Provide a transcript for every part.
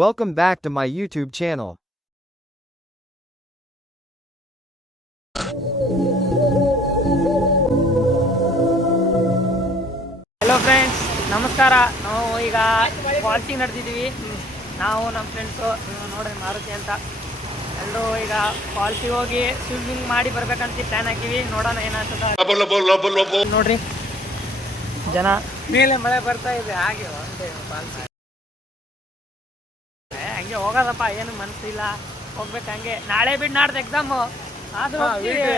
Welcome back to my YouTube channel. Hello friends, ನಮಸ್ಕಾರ. ನಾವು ಈಗ ಫಾಲ್ಸಿಗೆ ನಡೆದಿದ್ದೀವಿ. ನಾವು ನಮ್ಮ ಫ್ರೆಂಡ್ಸು ನೋಡ್ರಿ ಮಾರುತಿ ಅಂತ ಎಲ್ಲರೂ ಈಗ ಫಾಲ್ಸಿಗೆ ಹೋಗಿ ಸ್ವಿಮ್ಮಿಂಗ್ ಮಾಡಿ ಬರ್ಬೇಕಂತ ಪ್ಲ್ಯಾನ್ ಹಾಕಿವಿ. ನೋಡೋಣ ಏನಾಗ್ತದ. ನೋಡ್ರಿ ಜನ ಮೇಲೆ ಮಳೆ ಬರ್ತಾ ಇದೆ. ಹಾಗೆ ಫಾಲ್ಸ್ ಹಂಗೆ ಹೋಗೋದಪ್ಪ, ಏನು ಮನಸ್ಸಿಲ್ಲ, ಹೋಗ್ಬೇಕು ಹಂಗೆ. ನಾಳೆ ಬಿಟ್ಟು ನಾಡ್ದು ಎಕ್ಸಾಮು. ಅದು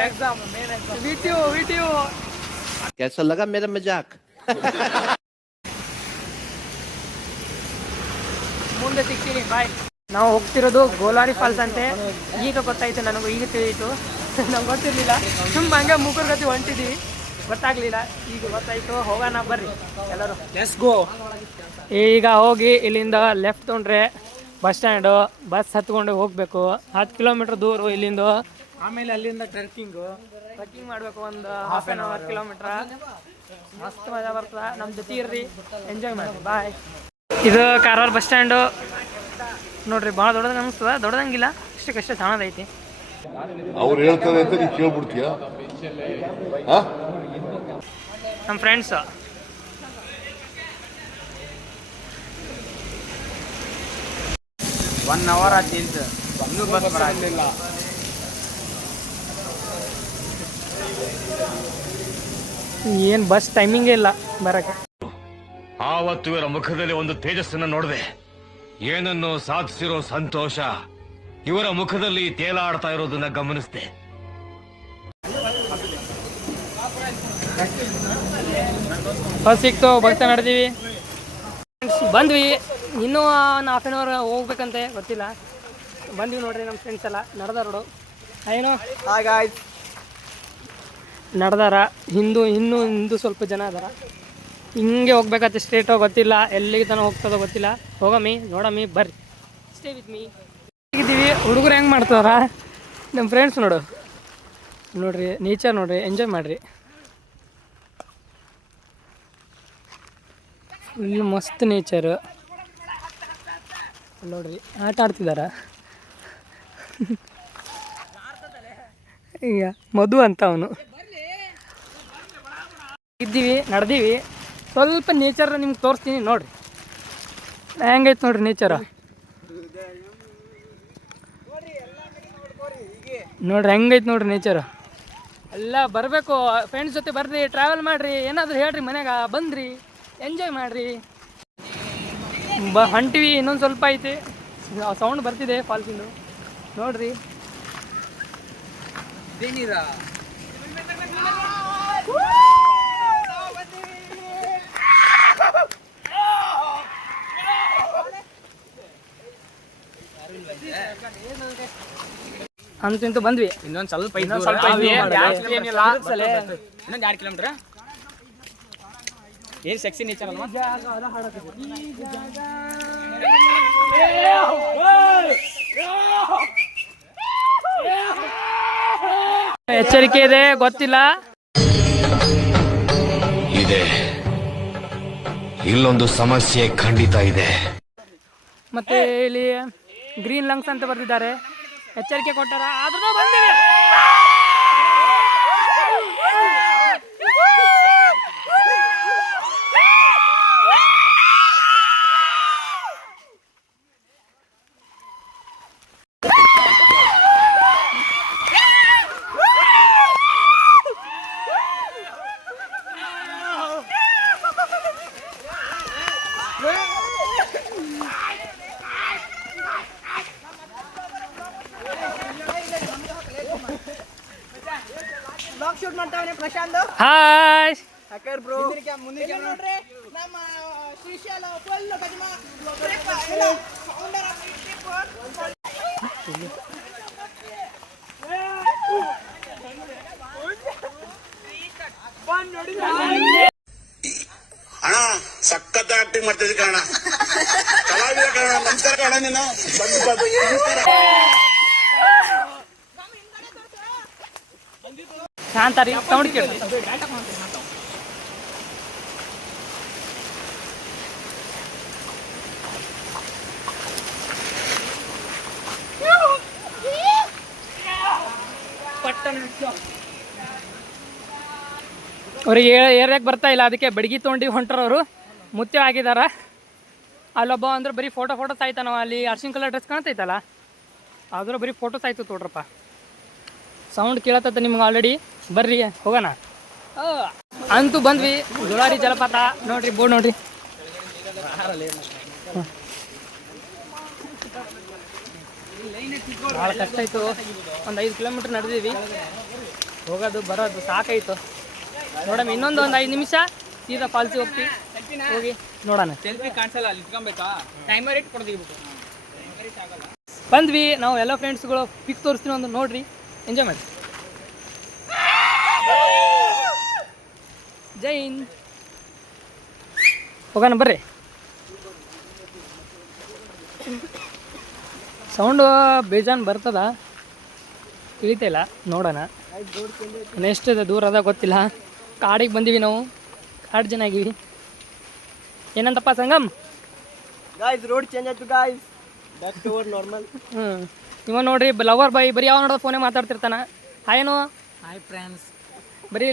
ಎಕ್ಸಾಮ್ ಮೇನ್ ಎಕ್ಸಾಮ್ ವಿ.ಟಿ.ಯು. कैसा लगा मेरा मजाक? ಮುಂದೆ ಸಿಗ್ತೀನಿ, ಬಾಯ್. ನಾವು ಹೋಗ್ತಿರೋದು ಗೋಲಾರಿ ಫಾಲ್ಸ್ ಅಂತೆ. ಈಗ ಗೊತ್ತಾಯ್ತು ನನಗೂ, ಈಗ ತಿಳಿಯಿತು. ನಮ್ಗೆ ಗೊತ್ತಿರಲಿಲ್ಲ, ತುಂಬ ಹಂಗೆ ಮೂಕರ್ ಗತಿ ಹೊಂಟಿದ್ದೀವಿ, ಗೊತ್ತಾಗ್ಲಿಲ್ಲ. ಈಗ ಗೊತ್ತಾಯ್ತು. ಹೋಗೋಣ ಬರ್ರಿ ಎಲ್ಲರೂ, ಲೆಟ್ಸ್ ಗೋ. ಈಗ ಹೋಗಿ ಇಲ್ಲಿಂದ ಲೆಫ್ಟ್ ತೊಗೊಂಡ್ರೆ ಬಸ್ ಸ್ಟ್ಯಾಂಡು. ಬಸ್ ಹತ್ಕೊಂಡು ಹೋಗಬೇಕು 10 ಕಿಲೋಮೀಟ್ರ್ ದೂರ ಇಲ್ಲಿಂದ. ಆಮೇಲೆ ಅಲ್ಲಿಂದ ಟ್ರೆಕ್ಕಿಂಗ್ ಮಾಡಬೇಕು ಒಂದು ಹಾಫ್ ಆನ್ ಅವರ್ ಕಿಲೋಮೀಟ್ರ. ಮಸ್ತ್ ಮಜಾ ಬರ್ತದೆ. ನಮ್ಮ ಜೊತೆ ಇರ್ರಿ, ಎಂಜಾಯ್ ಮಾಡಿ, ಬಾಯ್. ಇದು ಕಾರವಾರ ಬಸ್ ಸ್ಟ್ಯಾಂಡು ನೋಡ್ರಿ. ಭಾಳ ದೊಡ್ಡದಂಗೆ ಅನಿಸ್ತದ, ದೊಡ್ಡದಂಗಿಲ್ಲ, ಇಷ್ಟಕ್ಕಷ್ಟೇ ಸಣ್ಣದೈತಿ. ಅವ್ರು ಹೇಳ್ತಾರೆ ಅಂತ ನೀವು ಕೇಳ್ಬಿಡ್ತೀಯ. ನಮ್ಮ ಫ್ರೆಂಡ್ಸ್ ಒನ್ ಅವರ್ ಆಯ್ತು ಇನ್ನೂ ಬಸ್ ಬರಲಿಲ್ಲ. ಏನು ಬಸ್ ಟೈಮಿಂಗೇ ಇಲ್ಲ ಬರೋಕ್ಕೆ. ಆವತ್ತು ಇವರ ಮುಖದಲ್ಲಿ ಒಂದು ತೇಜಸ್ಸನ್ನು ನೋಡಿದೆ. ಏನನ್ನು ಸಾಧಿಸಿರೋ ಸಂತೋಷ ಇವರ ಮುಖದಲ್ಲಿ ತೇಲಾಡ್ತಾ ಇರೋದನ್ನ ಗಮನಿಸಿದೆ. ಬಸ್ ಸಿಕ್ತು, ಬರ್ತಾ ನಡೆದೀವಿ, ಬಂದ್ವಿ. ಇನ್ನೂ ಒಂದು ಹಾಫ್ ಆನ್ ಅವರ್ ಹೋಗ್ಬೇಕಂತೆ, ಗೊತ್ತಿಲ್ಲ. ಬಂದ್ವಿ ನೋಡ್ರಿ, ನಮ್ಮ ಫ್ರೆಂಡ್ಸ್ ಎಲ್ಲ ನಡೆದಾರ ನೋಡು. ಏನೋ ನಡೆದಾರ. ಇನ್ನೂ ಸ್ವಲ್ಪ ಜನ ಅದಾರ. ಹಿಂಗೆ ಹೋಗ್ಬೇಕಂತ ಸ್ಟ್ರೇಟೋ, ಗೊತ್ತಿಲ್ಲ ಎಲ್ಲಿಗೆ ತನಕ ಹೋಗ್ತದೋ ಗೊತ್ತಿಲ್ಲ. ಹೋಗಮ್ಮಿ, ನೋಡಮ್ಮಿ, ಬರ್ರಿ, ಸ್ಟೇ ವಿತ್ ಮೀ. ಹೇಗಿದ್ದೀವಿ ಹುಡುಗರು, ಹೆಂಗೆ ಮಾಡ್ತಾರ ನಮ್ಮ ಫ್ರೆಂಡ್ಸ್. ನೋಡ್ರಿ ನೇಚರ್ ನೋಡ್ರಿ, ಎಂಜಾಯ್ ಮಾಡಿರಿ. ಫುಲ್ ಮಸ್ತ್ ನೇಚರು ನೋಡ್ರಿ. ಆಟ ಆಡ್ತಿದಾರ. ಈಗ ಮಧು ಅಂತ ಅವನು. ಇದ್ದೀವಿ, ನಡೆದೀವಿ. ಸ್ವಲ್ಪ ನೇಚರ್ ನಿಮ್ಗೆ ತೋರಿಸ್ತೀನಿ ನೋಡ್ರಿ, ಹೆಂಗೈತೆ ನೋಡ್ರಿ ನೇಚರ. ನೋಡ್ರಿ ಹೆಂಗೈತೆ ನೋಡ್ರಿ ನೇಚರ್. ಎಲ್ಲ ಬರಬೇಕು, ಫ್ರೆಂಡ್ಸ್ ಜೊತೆ ಬರ್ರಿ, ಟ್ರಾವೆಲ್ ಮಾಡಿರಿ, ಏನಾದರೂ ಹೇಳ್ರಿ ಮನ್ಯಾಗ, ಬಂದ್ರಿ ಎಂಜಾಯ್ ಮಾಡಿರಿ. ಹೊಂಟಿವಿ, ಇನ್ನೊಂದು ಸ್ವಲ್ಪ ಐತಿ. ಸೌಂಡ್ ಬರ್ತಿದೆ ಫಾಲ್ಸಿಂದು, ನೋಡ್ರಿ. ಅಂತೂ ಬಂದ್ವಿ. ಇನ್ನೊಂದು ಸ್ವಲ್ಪ ಇನ್ನೊಂದು 2 ಕಿಲೋಮೀಟ್ರ್. ಏನು ಸೆಕ್ಸಿ ನೇಚರ್ ಅಲ್ವಾ. ಎಚ್ಚರಿಕೆ ಇದೆ, ಗೊತ್ತಿಲ್ಲ ಇದೆ, ಇಲ್ಲೊಂದು ಸಮಸ್ಯೆ ಖಂಡಿತ ಇದೆ. ಮತ್ತೆ ಇಲ್ಲಿ ಗ್ರೀನ್ ಲಂಗ್ಸ್ ಅಂತ ಬರ್ತಿದ್ದಾರೆ, ಎಚ್ಚರಿಕೆ ಕೊಟ್ಟಾರ. ಆದ್ರೂ ಬಂದಿವೆ. ಹಾಯ್ ಅಣ್ಣ, ಸಖತ್ ಆಕ್ಟಿಂಗ್ ಮಾಡ್ತಿದ್ದೆ ಕಣ, ಕಲಾವಿದ ಕಣ. ನಮಸ್ಕಾರ ಕಣ, ನೀನು ಶಾಂತ ರೀ, ಸೌಂಡ್ ಕೇಳಿ. ಅವ್ರಿಗೆ ಏರಿಯಾಗೆ ಬರ್ತಾ ಇಲ್ಲ, ಅದಕ್ಕೆ ಬಡಗಿ ತೊಗೊಂಡು ಹೊಂಟ್ರವರು ಮುತ್ಯ ಆಗಿದಾರ. ಅಲ್ಲೊಬ್ಬ ಅಂದ್ರೆ ಬರೀ ಫೋಟೋಸ್ ಆಯ್ತಾ, ನಾವು ಅಲ್ಲಿ ಅರ್ಶಿನ್ ಕಲರ್ ಡ್ರೆಸ್ ಕಾಣ್ತೈತಲ್ಲ ಅದ್ರ ಬರೀ ಫೋಟೋಸ್ ಆಯ್ತು ತೋಡ್ರಪ್ಪ. ಸೌಂಡ್ ಕೇಳತ್ತ ನಿಮ್ಗೆ ಆಲ್ರೆಡಿ. ಬರ್ರಿ ಹೋಗೋಣ. ಅಂತೂ ಬಂದ್ವಿ ಜೋಳಾರಿ ಜಲಪಾತ. ನೋಡ್ರಿ ಬೋರ್ಡ್ ನೋಡ್ರಿ. ಭಾಳ ಕಷ್ಟ ಆಯಿತು. ಒಂದು 5 ಕಿಲೋಮೀಟ್ರ್ ನಡೆದೀವಿ, ಹೋಗೋದು ಬರೋದು ಸಾಕಾಯಿತು. ನೋಡಮ್ಮ ಇನ್ನೊಂದು 5 ನಿಮಿಷ ಸೀದಾ ಫಾಲ್ಸಿಗೆ ಹೋಗ್ತೀವಿ. ಹೋಗಿ ನೋಡೋಣ. ಸೆಲ್ಫಿ ಕಾಣಿಸಲ್ಲ, ಅಲ್ಲಿ ಇಟ್ಕೊಬೇಕಾ? ಟೈಮರ್ ಇಟ್ಟು ಕೊಡ್ತೀವಿ. ಬಂದ್ವಿ ನಾವು ಎಲ್ಲ ಫ್ರೆಂಡ್ಸ್ಗಳು. ಪಿಕ್ ತೋರಿಸ್ತೀನಿ, ಒಂದು ನೋಡ್ರಿ, ಎಂಜಾಯ್ ಮಾಡಿ. ಜೈ ಹಿಂದ್. ಹೋಗೋಣ ಬರ್ರಿ. ಸೌಂಡು ಬೇಜಾನ್ ಬರ್ತದ, ತಿಳಿತಿಲ್ಲ. ನೋಡೋಣ ಎಷ್ಟು ದೂರ ಅದ ಗೊತ್ತಿಲ್ಲ. ಕಾಡಿಗೆ ಬಂದೀವಿ ನಾವು, ಕಾಡು ಜನ ಆಗಿವಿ. ಏನಂತಪ್ಪ ಸಂಗಮ್? ರೋಡ್ ಚೇಂಜ್ ಆಯ್ತು ಗಾಯ್ಸ್, ಬ್ಯಾಕ್ ಟು ನಾರ್ಮಲ್. ಇವ ನೋಡ್ರಿ ಲವರ್ ಬಾಯ್, ಬರೀ ಯಾವ ನೋಡೋದು ಫೋನೇ ಮಾತಾಡ್ತಿರ್ತಾನ. ಹಾಯೇನು? Hi friends. ಬರೀ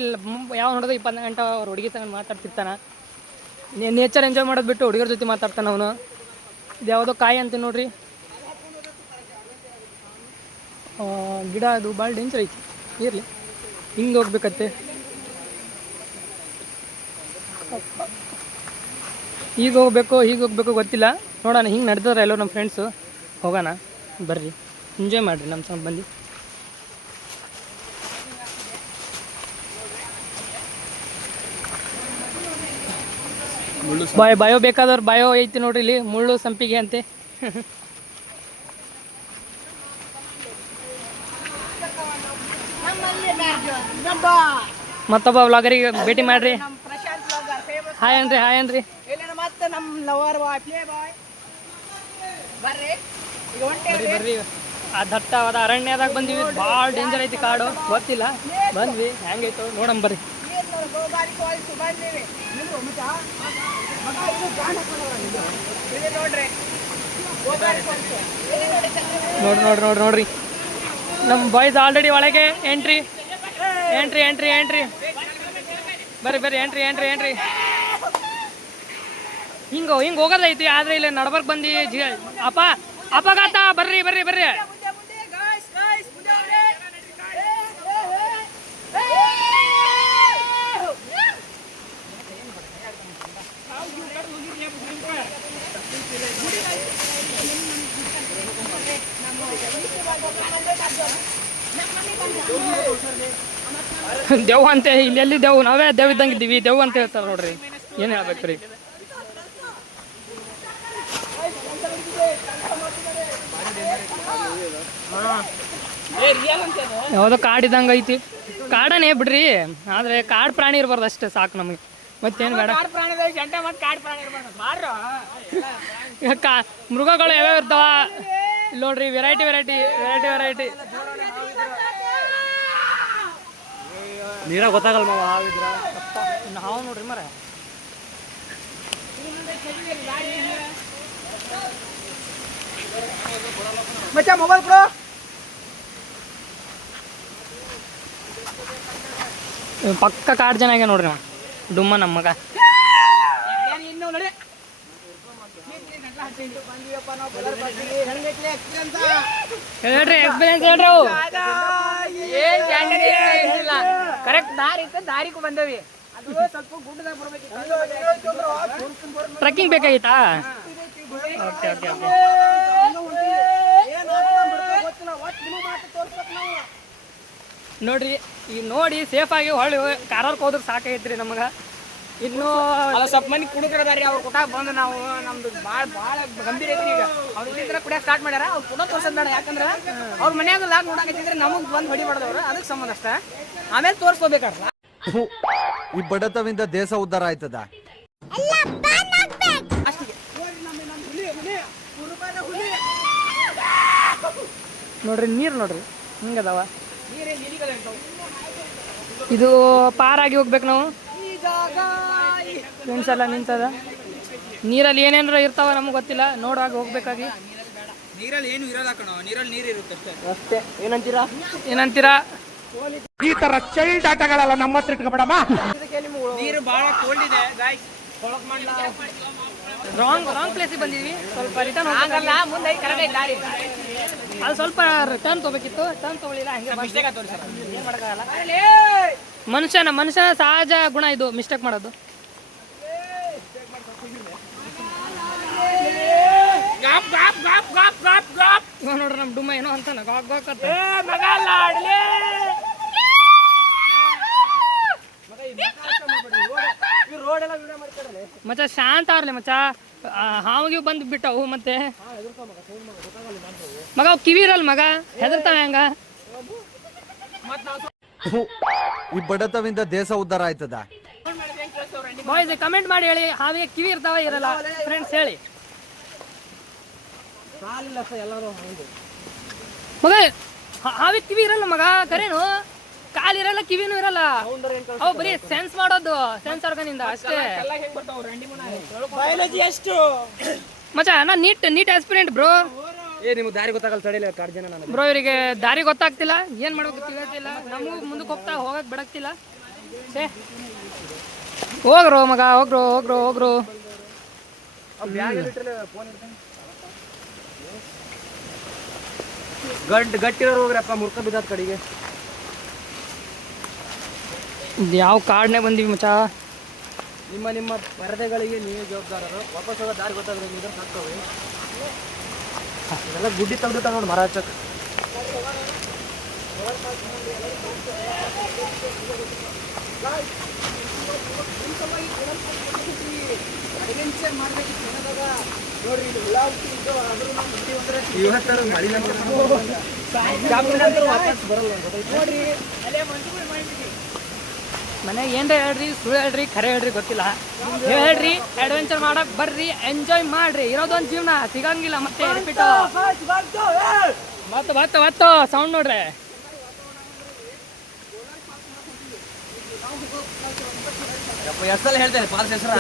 ಯಾವ ನೋಡೋದು 24 ಗಂಟೆ ಅವ್ರ ಹುಡುಗಿ ತಗೊಂಡು ಮಾತಾಡ್ತಿರ್ತಾನ. ನೇಚರ್ ಎಂಜಾಯ್ ಮಾಡೋದು ಬಿಟ್ಟು ಹುಡುಗರ ಜೊತೆ ಮಾತಾಡ್ತಾನೆ ಅವನು. ಇದು ಯಾವುದೋ ಕಾಯಿ ಅಂತ ನೋಡ್ರಿ, ಗಿಡ. ಅದು ಭಾಳ ಡೇಂಜರ್ ಐತಿ. ಇರಲಿ, ಹಿಂಗೆ ಹೋಗ್ಬೇಕತ್ತೆ. ಈಗ ಹೋಗ್ಬೇಕು ಹೀಗೆ ಹೋಗ್ಬೇಕು ಗೊತ್ತಿಲ್ಲ. ನೋಡೋಣ, ಹಿಂಗೆ ನಡೆದಾರೆ ಎಲ್ಲೋ ನಮ್ಮ ಫ್ರೆಂಡ್ಸು. ಹೋಗೋಣ ಬರ್ರಿ, ಎಂಜಾಯ್ ಮಾಡಿರಿ ನಮ್ಮ ಸಂಗ್ ಬಂದು. ಬಾಯೋ ಬೇಕಾದವ್ರು ಬಾಯೋ ಐತಿ ನೋಡ್ರಿ ಇಲ್ಲಿ, ಮುಳ್ಳು ಸಂಪಿಗೆ ಅಂತೆ. ಮತ್ತೊಬ್ಬ ವ್ಲಾಗರಿಗೆ ಭೇಟಿ ಮಾಡ್ರಿ. ಹಾಯ್ ಅನ್ರಿ, ಹಾಯ್ ಅನ್ರಿ. ಬರ್ರಿ ಬರ್ರಿ. ಆ ದಟ್ಟವಾದ ಅರಣ್ಯದಾಗ ಬಂದಿವಿ. ಭಾಳ ಡೇಂಜರ್ ಐತಿ ಕಾಡು, ಗೊತ್ತಿಲ್ಲ. ಬಂದ್ವಿ, ಹೆಂಗೈತು ನೋಡಮ್ ಬರ್ರಿ. ನೋಡ್ರಿ ನಮ್ಮ ಬಾಯ್ಸ್ ಆಲ್ರೆಡಿ ಒಳಗೆ ಎಂಟ್ರಿ. ಬರ್ರಿ ಎಂಟ್ರಿ. ಹಿಂಗೆ ಹೋಗೋದೈತಿ, ಆದ್ರೆ ಇಲ್ಲಿ ನಡ್ಬರ್ಕ್ ಬಂದು ಅಪಘಾತ. ಬರ್ರಿ. ದೆವ್ ಅಂತೆ, ಇಲ್ಲೆಲ್ಲಿ ದೆವ್? ನಾವೇ ದೆವ್ ಇದ್ದಂಗೆ ಇದ್ದೀವಿ. ದೆವ್ ಅಂತ ಹೇಳ್ತಾರೆ ನೋಡ್ರಿ, ಏನು ಹೇಳ್ಬೇಕು ರೀ. ಯಾವುದೋ ಕಾಡಿದಂಗೆ ಐತಿ. ಕಾಡನೇ ಬಿಡ್ರಿ, ಆದರೆ ಕಾಡು ಪ್ರಾಣಿ ಇರ್ಬಾರ್ದು ಅಷ್ಟೇ ಸಾಕು ನಮಗೆ. ಮತ್ತೇನು ಬೇಡ. ಮೃಗಗಳು ಯಾವ್ಯಾವ ಇರ್ತಾವ ನೋಡ್ರಿ, ವೆರೈಟಿ. ನೀರಾಗ ಗೊತ್ತಾಗಲ್ಲ ನಾವು ನೋಡ್ರಿ ಮರ. ಮೊಬೈಲ್ ಕೊಡು. ಪಕ್ಕ ಕಾಡು ಜನ ಆಗ್ಯ ನೋಡ್ರಿ. ಡುಮ್ಮ ನಮ್ಮ ಮಗ. ಹೇಳ್ರಿ ಎಕ್ಸ್ಪೀರಿಯನ್ಸ್ ಹೇಳ್ರಿ. ಅವು ಕರೆಕ್ಟ್ ದಾರಿಗೂ ಬಂದೇವಿ. ಟ್ರೆಕ್ಕಿಂಗ್ ಬೇಕಾಗಿತ್ತಾ? ಓಕೆ. ನೋಡ್ರಿ, ಈಗ ನೋಡಿ ಸೇಫಾಗಿ ಹೊಳ್ಳಿ ಕಾರಕ್ಕೆ ಹೋದ್ರೆ ಸಾಕಾಗೈತ್ರಿ ನಮಗೆ. ಇನ್ನೂ ಸ್ವಲ್ಪ ಮಂದಿ ಕುಡುಕರದಾರಿ, ಅವ್ರು ಕೊಟ್ಟಾಗ ಬಂದು ನಾವು ನಮ್ದು ಭಾಳ ಗಂಭೀರ ಐತ್ರಿ. ಈಗ ಅವ್ರು ಇಲ್ಲಿಂದ ಕುಡಿಯೋಕೆ ಸ್ಟಾರ್ಟ್ ಮಾಡ್ಯಾರ. ಅವ್ರು ಕೂಡ ತೋರ್ಸೋದ್ ಬೇಡ, ಯಾಕಂದ್ರೆ ಅವ್ರ ಮನ್ಯಾಗ ಲಾಗ್ ನೋಡಾಕತ್ತಿದ್ರೆ ನಮಗೆ ಬಂದು ಹೊಡಿಬಾರ್ದವ್ರು, ಅದಕ್ಕೆ ಸಂಬಂಧ ಅಷ್ಟ. ಆಮೇಲೆ ತೋರಿಸ್ಕೋಬೇಕಾದ್ರೆ ಈ ಬಡತವಿಂದ ದೇಶ ಉದ್ಧಾರ ಆಯ್ತದ. ನೋಡ್ರಿ ನೀರು ನೋಡ್ರಿ ಹಿಂಗದಾವ. ಇದು ಪಾರಾಗಿ ಹೋಗ್ಬೇಕು ನಾವು. ಫ್ರೆಂಡ್ಸ್ ಎಲ್ಲ ನಿಂತದ. ನೀರಲ್ಲಿ ಏನೇನಾರ ಇರ್ತಾವ ನಮಗೆ ಗೊತ್ತಿಲ್ಲ, ನೋಡುವಾಗ ಹೋಗ್ಬೇಕಾಗಿ. ನೀರಲ್ಲಿ ಏನು ಇರಲ್ಲ ಕಣೋ, ನೀರಲ್ಲಿ ನೀರು ಇರುತ್ತೆ ಅಷ್ಟೇ. ಏನಂತೀರಾ? ಈ ತರ ಚೈಲ್ಡ್ ಆಟಗಳೆಲ್ಲ ನಮ್ಮ ಹತ್ರ ಇಟ್ಕೊಬೇಡಮ್ಮ. ನೀರು ಬಹಳ ಕೋಲ್ಡ್ ಇದೆ ಗಾಯ್ಸ್. ರಾಂಗ್ ಪ್ಲೇಸಿಗೆ ಬಂದಿದ್ವಿ. ಸ್ವಲ್ಪ ರಿಟರ್ನ್ ಆಗಲ್ಲ, ಮುಂದೆ ಕರೆಕ್ಟ್ ದಾರಿ. ಅದು ಸ್ವಲ್ಪ ಟರ್ನ್ ತಗೋಬೇಕಿತ್ತು, ಟರ್ನ್ ತಗೊಳ್ಳಿಲ್ಲ. ಹಂಗೆ ಏನ್ ಮಾಡೋಕ್ಕಾಗಲ್ಲ. ಮನುಷ್ಯನ ಸಹಜ ಗುಣ ಇದು, ಮಿಸ್ಟೇಕ್ ಮಾಡೋದು. ಇವ ನೋಡ್ರಿ ನಮ್ ಡುಮ್ಮ ಏನೋ ಅಂತಾನ ಗಾಕ್ ಗಾಕ್ ಅಂತ. ಮಚ್ಚ ಶಾಂತ ಆಗ್ಲಿ ಮಚ್ಚ. ಹಾವಿಗೆ ಬಂದು ಬಿಟ್ಟವು ಮತ್ತೆ ಮಗ ಅವ್ ಕಿವಿ ಇರಲ್ಲ ಮಗ, ಹೆದರ್ತಾವ ಹೆಂಗ. ಈ ಬಡತವಿಂದ ದೇಶ ಉದ್ಧಾರ ಆಯ್ತದ. ಬಾಯ್ಸ್ ಕಮೆಂಟ್ ಮಾಡಿ ಹೇಳಿ, ಹಾವಿಗೆ ಕಿವಿ ಇರ್ತಾವ ಇರಲ್ಲ ಫ್ರೆಂಡ್ಸ್ ಹೇಳಿ. ಮಗ ಹಾವಿ ಕಿವಿ ಇರಲ್ಲ ಮಗ, ಕರೇನು ಕಾಲಿರಲ್ಲ ಕಿವಿನೂ ಇರಲ್ಲ. ಅವು ಬರೀ ಸೆನ್ಸ್ ಮಾಡೋದು, ಸೆನ್ಸ್ ಆರ್ಗನಿಂದ ಅಷ್ಟೇ. ಮಚ್ಚ ನಾ ನೀಟ್ ಆಸ್ಪಿರೆಂಟ್ ಬ್ರೋ. ನಿಮ್ಗೆ ದಾರಿ ಗೊತ್ತಾಗಲ್ಲ ತಡೆಯಲ್ಲ ಕಾಡ್ ಜನ ನಾನು. ಬ್ರೋ ಇವರಿಗೆ ದಾರಿ ಗೊತ್ತಾಗ್ತಿಲ್ಲ, ಏನ್ ಮಾಡ್ಬೇಕು ತಿಳಿಯತ್ತಿಲ್ಲ. ನಮಗೂ ಮುಂದಕ್ಕೆ ಹೋಗಕ್ ಬಿಡಕ್ತಿಲ್ಲ. ಹೋಗ್ರು ಮಗ, ಹೋಗ್ರು. ಗಟ್ಟಿರೋ ಹೋಗ್ರಪ್ಪ, ಮುರ್ಕ ಬಿದ್ದಾದ ಕಡೆಗೆ. ಯಾವ ಕಾಡ್ನೆ ಬಂದಿವಿ ಮಚ್ಚ. ನಿಮ್ಮ ಪರದೆಗಳಿಗೆ ನೀವೇ ಜವಾಬ್ದಾರರು. ವಾಪಸ್ ಹೋಗೋ ದಾರಿ ಗೊತ್ತಾದ್ರೆ ನೀವು ಸಾಕ್ತವೆ. ಎಲ್ಲ ಗುಡ್ಡಿ ತೆಗ್ದು ನೋಡಿ ಮರ ಹಚ್ಚಕ್ಕೆ. ಇವತ್ತರ ಮಳಿನ ಮನೆಗೆ ಏನ್ರ ಹೇಳ್ರಿ, ಸುಳ್ಳು ಹೇಳ್ರಿ, ಖರೆ ಹೇಳ್ರಿ ಗೊತ್ತಿಲ್ಲ. ಹೇಳ್ರಿ, ಅಡ್ವೆಂಚರ್ ಮಾಡಕ್ ಬರ್ರಿ, ಎಂಜಾಯ್ ಮಾಡ್ರಿ. ಇರೋದೊಂದು ಜೀವನ, ಸಿಗಂಗಿಲ್ಲ ಮತ್ತೆ. ರಿಪೀಟ್ ಬತ್ತು ಸೌಂಡ್ ನೋಡ್ರಿ. ಹೇಳ್ತೇನೆ ಪಾಲ್ಸ್ ಹೆಸರ.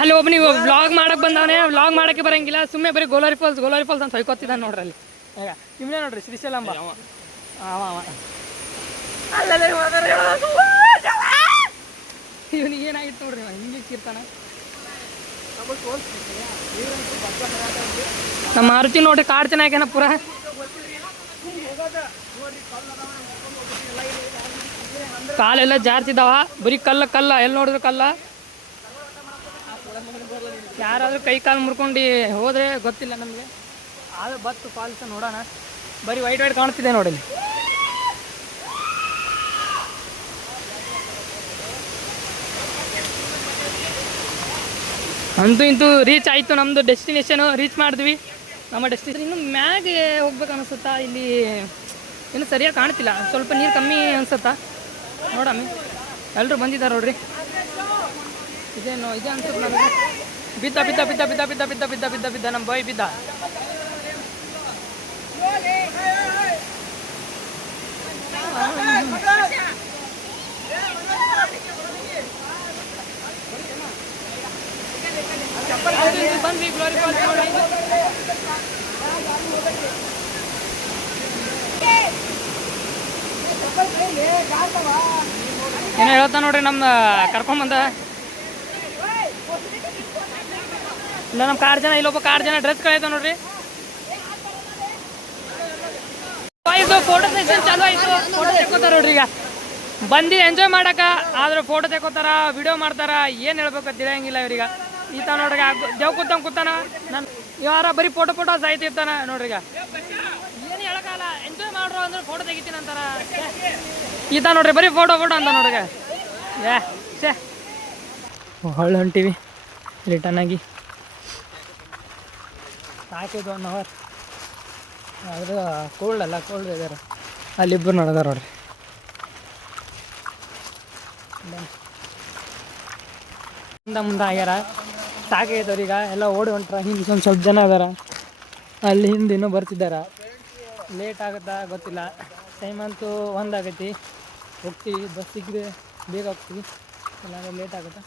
ಅಲ್ಲಿ ಒಬ್ಬ ನೀವು ವ್ಲಾಗ್ ಮಾಡಕ್ ಬಂದವನೇ, ವ್ಲಾಗ್ ಮಾಡಕ್ಕೆ ಬರಂಗಿಲ್ಲ. ಸುಮ್ಮನೆ ಬರೀ ಗೋಲಾರಿ ಫಾಲ್ಸ್ ಅಂತ ಹೊಯ್ಕೊತಿದ್ದಾನೆ ನೋಡ್ರಿ. ಅಲ್ಲಿ ಈಗ ನಿಮ್ನೇ ನೋಡ್ರಿ, ಶ್ರೀಶೈಲಂಬ ಇವನಿಗೆ ಏನಾಗಿತ್ತು ನೋಡ್ರಿ, ಹಿಂಗೆ ಕಿರ್ತಾನ. ನಮ್ಮ ಮಾರುತಿ ನೋಡ್ರಿ ಕಾಡ್ ಚೆನ್ನಾಗ್ಯಾನ ಪೂರ. ಕಾಲೆಲ್ಲ ಜಾರ್ತಿದ್ದಾವ, ಬರೀ ಕಲ್ಲ ಎಲ್ಲಿ ನೋಡಿದ್ರು ಕಲ್ಲ. ಯಾರಾದ್ರೂ ಕೈ ಕಾಲು ಮುರ್ಕೊಂಡು ಹೋದ್ರೆ ಗೊತ್ತಿಲ್ಲ ನಮಗೆ. ಆದ್ರೆ ಬತ್ತು ಫಾಲ್ಸ್ ನೋಡೋಣ. ಬರೀ ವೈಟ್ ಕಾಣಿಸ್ತಿದೆ ನೋಡಿ. ಅಂತೂ ಇಂತೂ ರೀಚ್ ಆಯಿತು, ನಮ್ಮದು ಡೆಸ್ಟಿನೇಷನು ರೀಚ್ ಮಾಡಿದ್ವಿ. ನಮ್ಮ ಡೆಸ್ಟಿನೇಷನ್ ಇನ್ನು ಮ್ಯಾಗೆ ಹೋಗ್ಬೇಕು ಅನಿಸುತ್ತಾ. ಇಲ್ಲಿ ಇನ್ನು ಸರಿಯಾಗಿ ಕಾಣ್ತಿಲ್ಲ, ಸ್ವಲ್ಪ ನೀರು ಕಮ್ಮಿ ಅನ್ಸುತ್ತಾ. ನೋಡಮ್ಮಿ ಎಲ್ಲರೂ ಬಂದಿದ್ದಾರೆ ನೋಡ್ರಿ. ಇದೆ ಅನ್ಸುತ್ತೆ ನನಗೆ. ಬಿದ್ದ ನಮ್ಮ ಬಾಯ್ ಬಿದ್ದ. ಬಂದ್ವಿ ಗ್ಲೋರಿ ಫಾಲ್ಸ್ ನೋಡಿ. ಏನೋ ಹೇಳ್ತಾ ನೋಡ್ರಿ ನಮ್ಮ ಕರ್ಕೊಂಬಂದ. ಇಲ್ಲ ನಮ್ಮ ಕಾರ್ ಜನ, ಇಲ್ಲೊಬ್ಬ ಕಾರ್ ಜನ ಡ್ರೆಸ್ ಕಳೀತಾವ ನೋಡ್ರಿ. ಇದು ಫೋಟೋ ಸೆಕ್ಷನ್ ಚಾಲು ಆಯ್ತು. ಫೋಟೋ ತೆಕ್ಕೋತಾರ ನೋಡ್ರಿ. ಈಗ ಬಂದು ಎಂಜಾಯ್ ಮಾಡಕ, ಆದ್ರೆ ಫೋಟೋ ತೆಕ್ಕೋತಾರ, ವಿಡಿಯೋ ಮಾಡ್ತಾರ. ಏನು ಹೇಳ್ಬೇಕು ತಿಳಿಯಂಗಿಲ್ಲ ಇವ್ರೀಗ. ಈತ ನೋಡ್ರಿ ದೇವ್ ಕೂತಾನ. ನಾನು ಯಾರ ಬರೀ ಫೋಟೋ ಸಾಯ್ತಿರ್ತಾನ ನೋಡ್ರಿ. ಈಗ ಏನು ಹೇಳಕ್ಕಲ್ಲ, ಎಂಜಾಯ್ ಮಾಡ್ರು ಅಂದ್ರೆ ಫೋಟೋ ತೆಗಿತೀನಿ ಅಂತಾರ. ಈತ ನೋಡ್ರಿ ಬರೀ ಫೋಟೋ ಅಂತ ನೋಡ್ರಿ. ಹೊಳ್ಳಿ ಹೊಂಟಿವಿ ರಿಟರ್ನ್ ಆಗಿ. ಸಾಕಿದ್ದು 1 ಅವರ್. ಆದ್ರೆ ಕೋಲ್ಡ್ ವೆದರ್. ಅಲ್ಲಿಬ್ಬರು ನಡೆದಾರ ನೋಡ್ರಿ. ಮುಂದೆ ಆಗ್ಯಾರ, ಸಾಕೈತವ್ರೀಗ. ಎಲ್ಲ ಓಡಿ ಹೊಂಟ್ರ. ಹಿಂದೆ ಸ್ವಲ್ಪ ಜನ ಅದಾರ, ಅಲ್ಲಿ ಹಿಂದೆ ಇನ್ನೂ ಬರ್ತಿದ್ದಾರ. ಲೇಟ್ ಆಗುತ್ತಾ ಗೊತ್ತಿಲ್ಲ. ಟೈಮ್ ಅಂತೂ 1 ಆಗೈತಿ. ಹೋಗ್ತೀವಿ, ಬಸ್ ಸಿಕ್ಕದೆ ಬೇಗ ಹೋಗ್ತೀವಿ, ಇಲ್ಲಾಂದ್ರೆ ಲೇಟ್ ಆಗುತ್ತಾ.